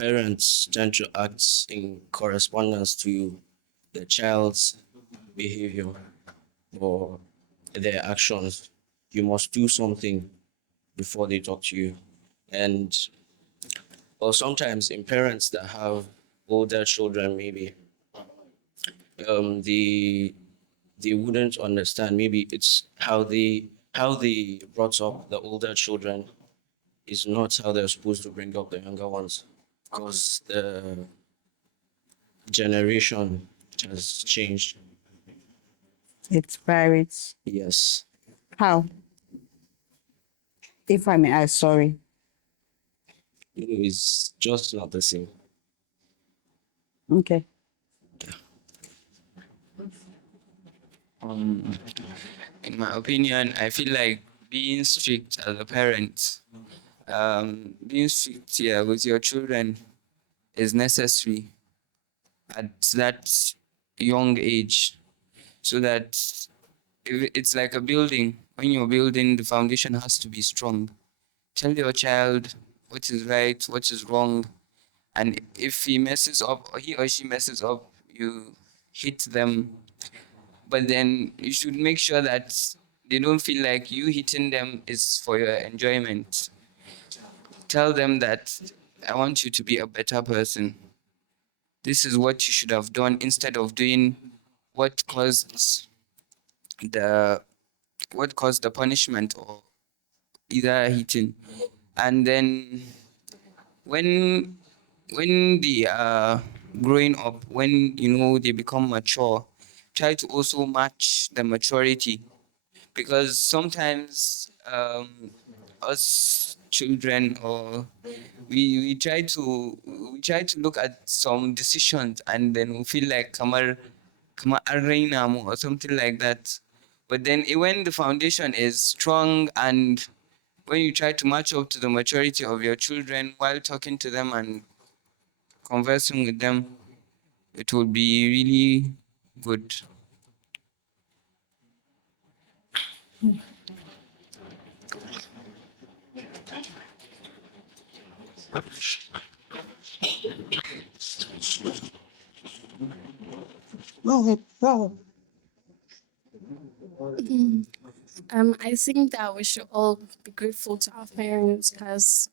parents tend to act in correspondence to the child's behavior or their actions. You must do something before they talk to you. And or sometimes in parents that have older children, maybe the they wouldn't understand. Maybe it's how they brought up the older children is not how they're supposed to bring up the younger ones, because the generation has changed. It varies. Yes. How? If I may ask, sorry. It's just not the same. Okay. Um, in my opinion, I feel like being strict as a parent, being strict here with your children is necessary at that young age, so that if it's like a building. When you're building, the foundation has to be strong. Tell your child what is right, what is wrong, and if he messes up or he or she messes up, you hit them. But then you should make sure that they don't feel like you hitting them is for your enjoyment. Tell them that I want you to be a better person. This is what you should have done instead of doing what caused the punishment, or either hitting. And then when they are growing up, when they become mature, try to also match the maturity, because sometimes us children, or we try to look at some decisions, and then we feel like kamar an raina mu or something like that. But then when the foundation is strong, and when you try to match up to the maturity of your children while talking to them and conversing with them, it will be really good. Go ahead. Go. I think that we should all be grateful to our parents because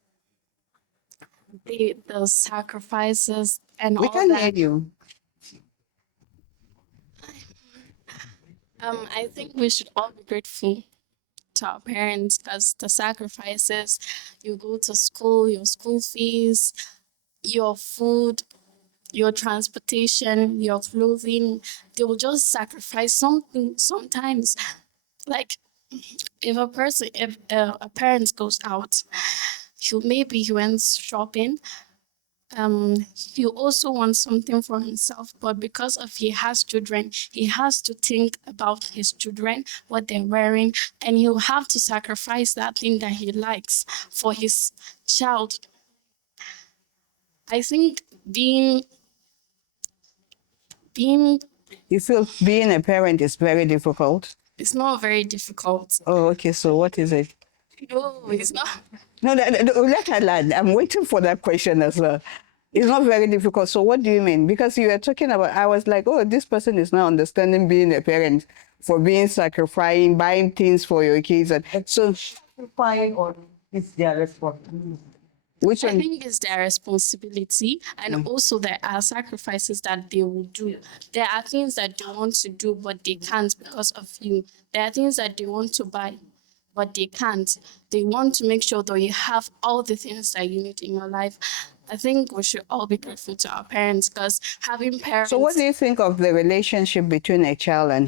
the sacrifices and We all can hear that. you. I think we should all be grateful to our parents because the sacrifices, you go to school, your school fees, your food, your transportation, your clothing, they will just sacrifice something sometimes. Like if a parent goes out, he went shopping. He also wants something for himself, but because of he has children, he has to think about his children, what they're wearing, and he'll have to sacrifice that thing that he likes for his child. I think being You feel being a parent is very difficult. it's not very difficult. Oh, okay. So what is it? No, it's not. No, let her land. I'm waiting for that question as well. It's not very difficult. So what do you mean? Because you were talking about, I was like, oh, this person is not understanding being a parent for being sacrificing, buying things for your kids. And so Sacrificing or it's their responsibility. which I one? think it's their responsibility, and also there are sacrifices that they will do. There are things that they want to do, but they can't because of you. There are things that they want to buy, but they can't. They want to make sure that you have all the things that you need in your life. I think we should all be grateful to our parents because having parents. So what do you think of the relationship between a child and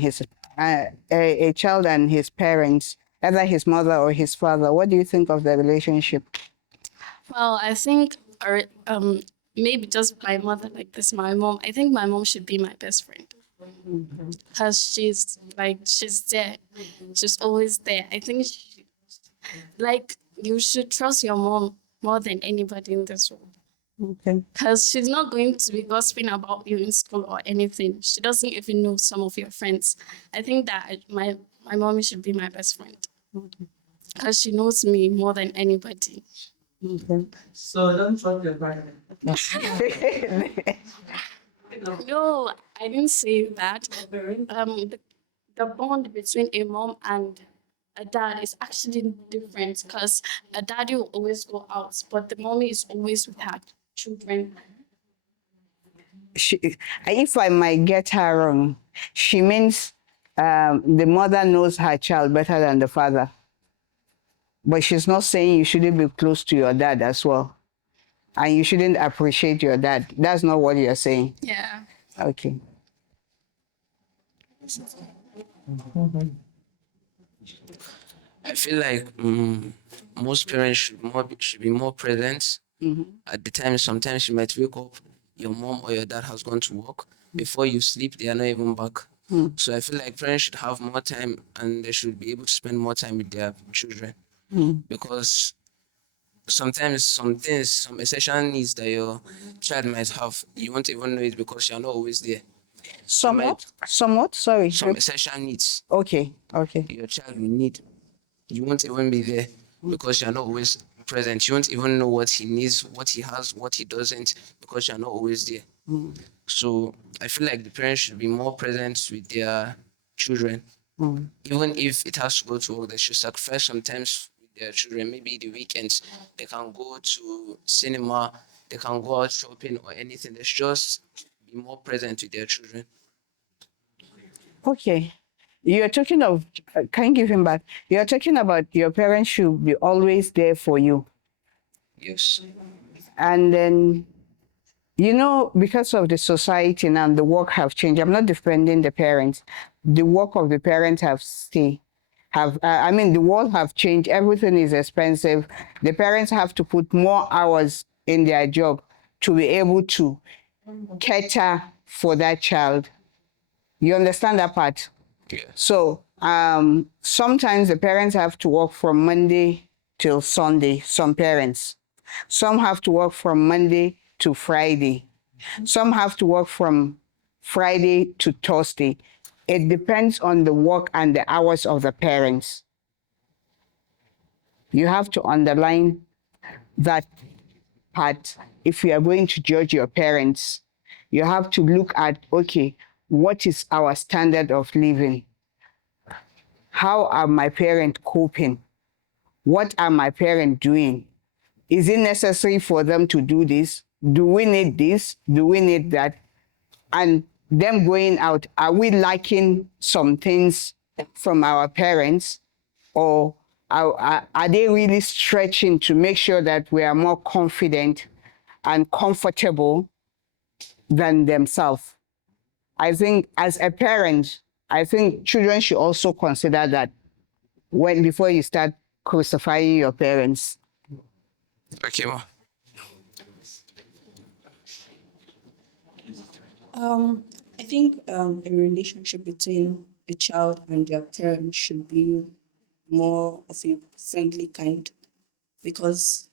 a child and his parents, either his mother or his father? What do you think of the relationship? Well, I think, maybe just my mother, like this, my mom. I think my mom should be my best friend because she's there. She's always there. I think you should trust your mom more than anybody in this world Okay. because she's not going to be gossiping about you in school or anything. She doesn't even know some of your friends. I think that my mommy should be my best friend because she knows me more than anybody. So don't trust your parents. No, I didn't say that. The bond between a mom and a dad is actually different because a daddy will always go out, but the mommy is always with her children. If I might get her wrong, she means the mother knows her child better than the father. But she's not saying you shouldn't be close to your dad as well. And you shouldn't appreciate your dad. That's not what you're saying. Yeah. Okay. I feel like most parents should be more present at the time. Sometimes you might wake up, your mom or your dad has gone to work. Before you sleep, they are not even back. So I feel like parents should have more time and they should be able to spend more time with their children. Because sometimes some essential needs that your child might have, you won't even know it because you're not always there. Somewhat? Somewhat? Sorry. Some essential needs Okay. Okay. your child will need, you won't even be there because you're not always present. You won't even know what he needs, what he has, what he doesn't, because you're not always there. So I feel like the parents should be more present with their children. Even if it has to go to work, they should sacrifice sometimes with their children. Maybe the weekends, they can go to cinema, they can go out shopping or anything. They should just be more present with their children. Okay. You're talking of, can you give him back? You're talking about your parents should be always there for you. Yes. And then, because of the society now, the work have changed. I'm not defending the parents. The work of the parents the world have changed. Everything is expensive. The parents have to put more hours in their job to be able to cater for that child. You understand that part? Yeah. So sometimes the parents have to work from Monday till Sunday, some parents. Some have to work from Monday to Friday. Some have to work from Friday to Thursday. It depends on the work and the hours of the parents. You have to underline that part. If you are going to judge your parents, you have to look at, okay, what is our standard of living? How are my parents coping? What are my parents doing? Is it necessary for them to do this? Do we need this? Do we need that? And them going out, are we lacking some things from our parents? Or are they really stretching to make sure that we are more confident and comfortable than themselves? I think as a parent, I think children should also consider that before you start crucifying your parents. Okay, ma. I think a relationship between a child and their parent should be more of a friendly kind because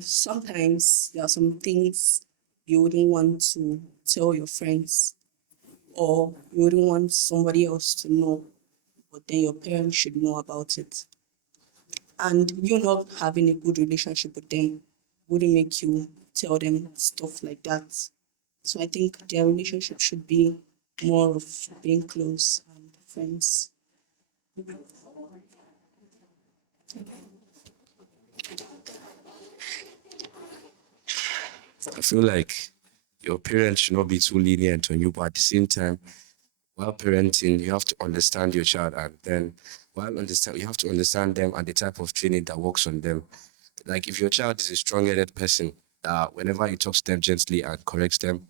sometimes there are some things you wouldn't want to tell your friends or you wouldn't want somebody else to know, but then your parents should know about it. And you not having a good relationship with them wouldn't make you tell them stuff like that. So I think their relationship should be more of being close and friends. I feel like your parents should not be too lenient on you, but at the same time, while parenting, you have to understand your child, and then you have to understand them and the type of training that works on them. Like if your child is a strong-headed person, whenever you talk to them gently and correct them,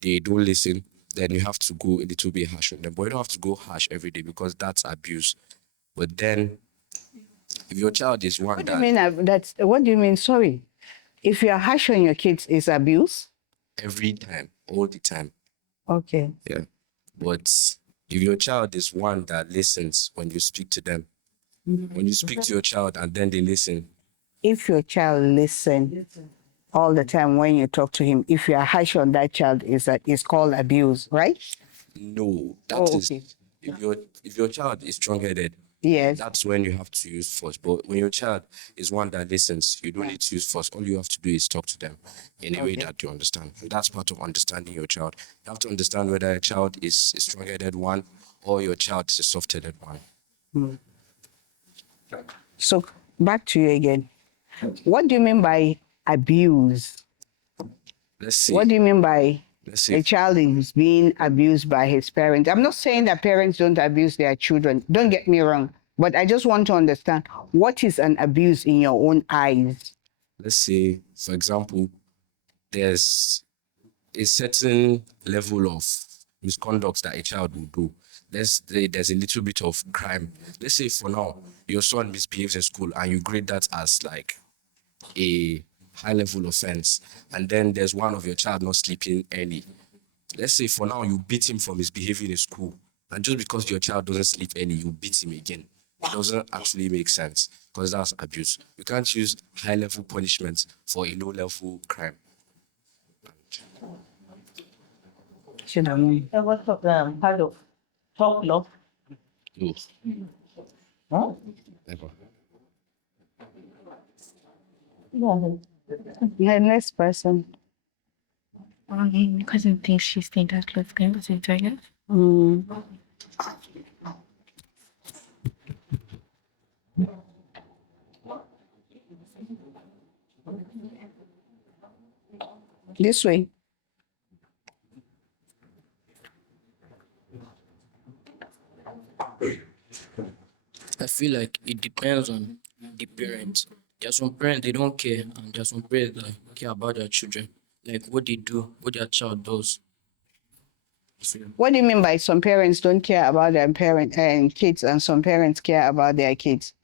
they don't listen, then you have to go a little bit harsh on them. But you don't have to go harsh every day because that's abuse. But then, if your child is one What do you mean? What do you mean? Sorry. If you are harsh on your kids, is abuse? every time, all the time, Okay. yeah. But if your child is one that listens when you speak to them, when you speak to your child and then they listen, If your child listen all the time when you talk to him, if you are harsh on that child, is called abuse, right? no, that Oh, is okay. if your child is strong-headed Yes. That's when you have to use force. But when your child is one that listens, you don't need to use force. All you have to do is talk to them in a way that you understand. That's part of understanding your child. You have to understand whether a child is a strong-headed one or your child is a soft-headed one. So back to you again. What do you mean by abuse? Let's see. What do you mean by Let's see. a child is being abused by his parents? I'm not saying that parents don't abuse their children. Don't get me wrong. But I just want to understand, what is an abuse in your own eyes? Let's say, for example, there's a certain level of misconduct that a child will do. Let's say there's a little bit of crime. Let's say for now, your son misbehaves in school and you grade that as like a high level offense. And then there's one of your child not sleeping early. Let's say for now, you beat him for misbehaving in school. And just because your child doesn't sleep early, you beat him again. It doesn't actually make sense because that's abuse. You can't use high level punishment for a low level crime. Should I mean? And what's part of talk love? No, Huh? never. The next person. Because I think she's think that close game was enjoying it. Mm. This way. I feel like it depends on the parents. There are some parents they don't care, and there are some parents that care about their children, like what they do, what their child does. So, What do you mean by some parents don't care about their parent and kids, and some parents care about their kids?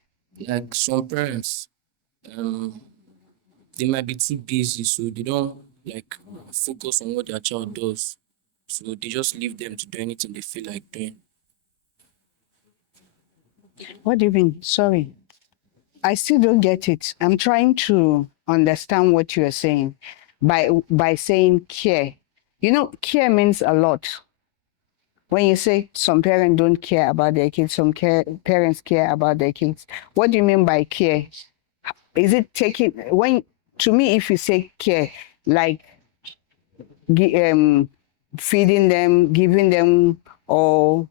like some parents, they might be too busy, so they don't like focus on what their child does. So they just leave them to do anything they feel like doing. What do you mean? Sorry. I still don't get it. I'm trying to understand what you're saying by saying care. You know, care means a lot. When you say some parents don't care about their kids, parents care about their kids. What do you mean by care? Is it taking to me, if you say care, like feeding them, giving them, or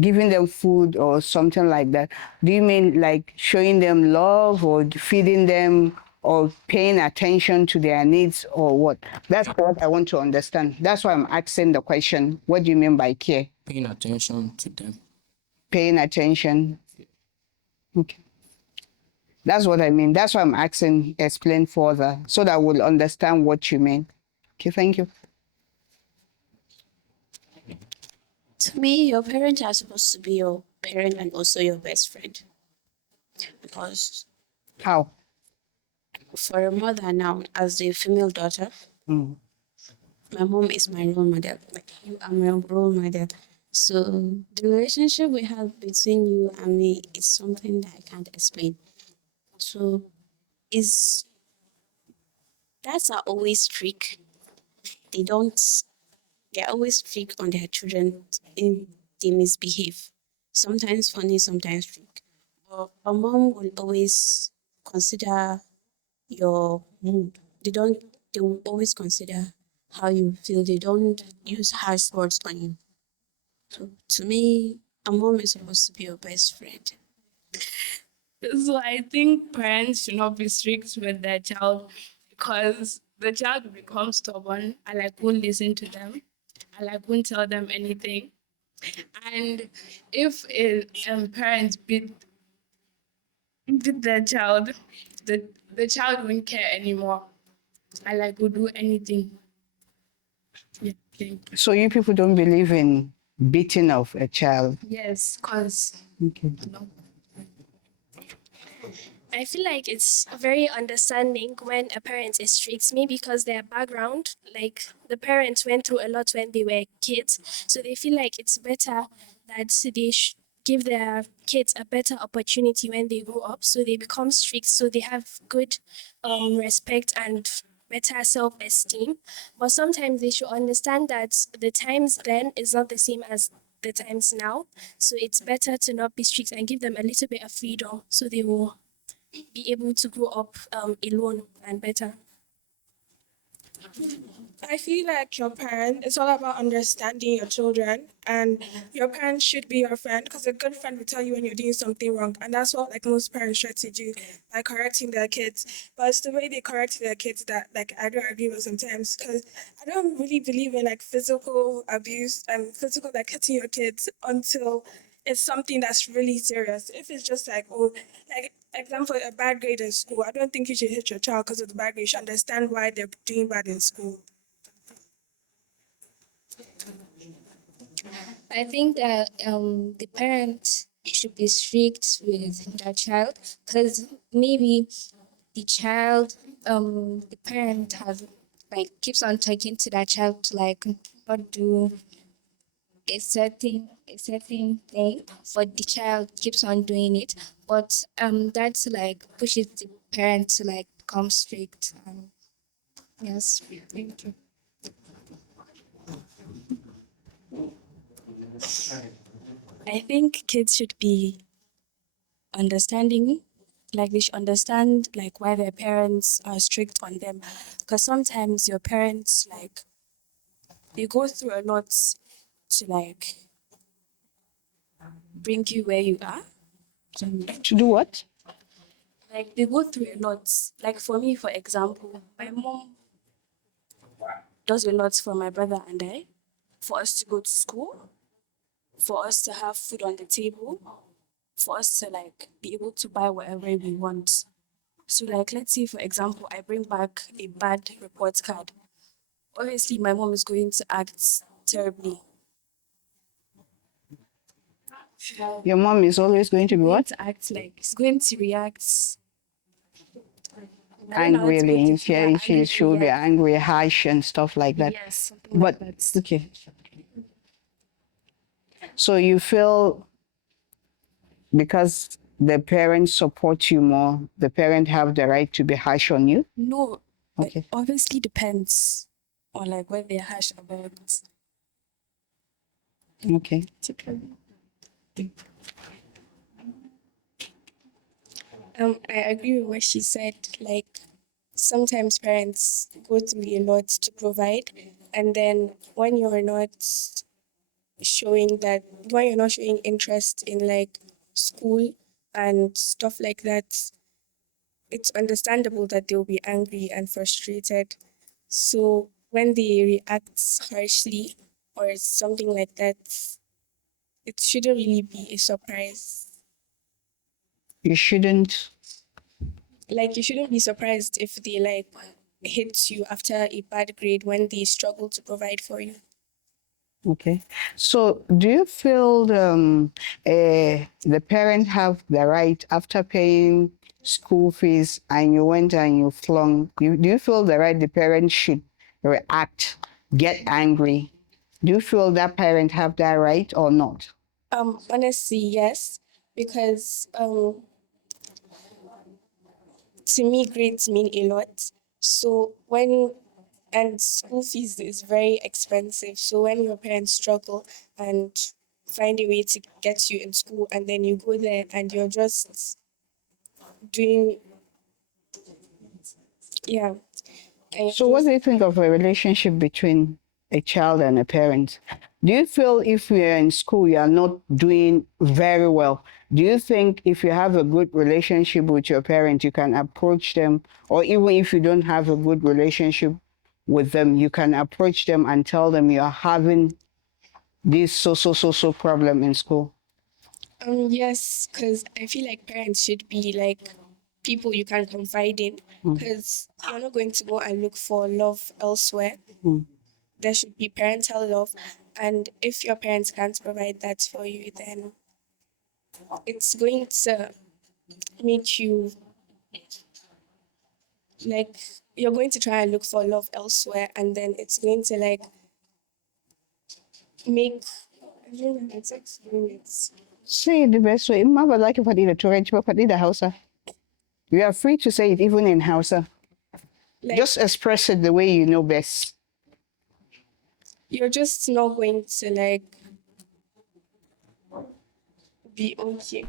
giving them food or something like that? Do you mean like showing them love or feeding them or paying attention to their needs or what? That's what I want to understand. That's why I'm asking the question. What do you mean by care? Paying attention to them. Paying attention. Okay. That's what I mean. That's why I'm asking, explain further so that we'll understand what you mean. Okay, thank you. To me, your parents are supposed to be your parent and also your best friend. Because How? for a mother now, as a female daughter, Mm. my mom is my role model. Like you are my role model. So the relationship we have between you and me is something that I can't explain. So is dads are always strict. They're always strict on their children if they misbehave. Sometimes funny, sometimes strict. But a mom will always consider your mood. They will always consider how you feel. They don't use harsh words on you. So to me, a mom is supposed to be your best friend. So I think parents should not be strict with their child because the child will become stubborn and like won't listen to them and like won't tell them anything. And if a parent beat their child, the child won't care anymore and like will do anything. Yeah, thank you. So you people don't believe in beating of a child? Yes, cause Okay. no. I feel like it's very understanding when a parent is strict, maybe because their background, like the parents went through a lot when they were kids. So they feel like it's better that they give their kids a better opportunity when they grow up. So they become strict, so they have good respect and better self-esteem. But sometimes they should understand that the times then is not the same as the times now. So it's better to not be strict and give them a little bit of freedom so they will be able to grow up alone and better. I feel like your parent, it's all about understanding your children, and your parents should be your friend because a good friend will tell you when you're doing something wrong, and that's what like most parents try to do by correcting their kids. But it's the way they correct their kids that like I don't agree with sometimes, because I don't really believe in like physical abuse and physical like hitting your kids until it's something that's really serious. If it's just like, oh, like example, a bad grade in school, I don't think you should hit your child because of the bad grade. You should understand why they're doing bad in school. I think that the parent should be strict with their child because maybe the parent has like keeps on talking to that child to like not do a certain thing, but the child keeps on doing it. But that's like pushes the parent to like become strict. Yes, thank you. I think kids should be understanding, like they should understand like why their parents are strict on them, because sometimes your parents like they go through a lot to like bring you where you are. To do what? Like they go through a lot. Like for me, for example, my mom does a lot for my brother and I, for us to go to school, for us to have food on the table, for us to like be able to buy whatever we want. So like let's say for example I bring back a bad report card. Obviously my mom is going to act terribly. Your mom is always going to be Going what? to act like she's going to react I don't know how to put Angrily. it. Yeah, She will be yeah. angry, harsh, and stuff like that. Yes, something But like that. okay. So you feel because the parents support you more, the parent have the right to be harsh on you? No, Okay. it obviously depends on like what they're harsh about. Okay. I agree with what she said. Like sometimes parents go through a lot to provide, and then when you're not showing interest in like school and stuff like that, it's understandable that they'll be angry and frustrated. So when they react harshly or something like that, it shouldn't really be a surprise. You shouldn't. Like you shouldn't be surprised if they like hit you after a bad grade when they struggle to provide for you. Okay. So do you feel the parent have the right after paying school fees and you went and you flung, do you feel the right the parent should react, get angry? Do you feel that parent have that right or not? Honestly, yes, because to me, grades mean a lot. So and school fees is very expensive. So when your parents struggle and find a way to get you in school, and then you go there and you're just doing, yeah. And So what do you think of a relationship between a child and a parent? Do you feel if you're in school, you are not doing very well? Do you think if you have a good relationship with your parent, you can approach them, or even if you don't have a good relationship with them, you can approach them and tell them you're having this so problem in school? Yes, because I feel like parents should be like people you can confide in, because you're not going to go and look for love elsewhere. There should be parental love, and if your parents can't provide that for you, then it's going to make you like you're going to try and look for love elsewhere, and then it's going to like make I don't know how to explain it. Say it the best way. Mama like if I did a Turanch, but I did a Hausa. You are free to say it even in Hausa. Like Just express it the way you know best. you're just not going to like be okay.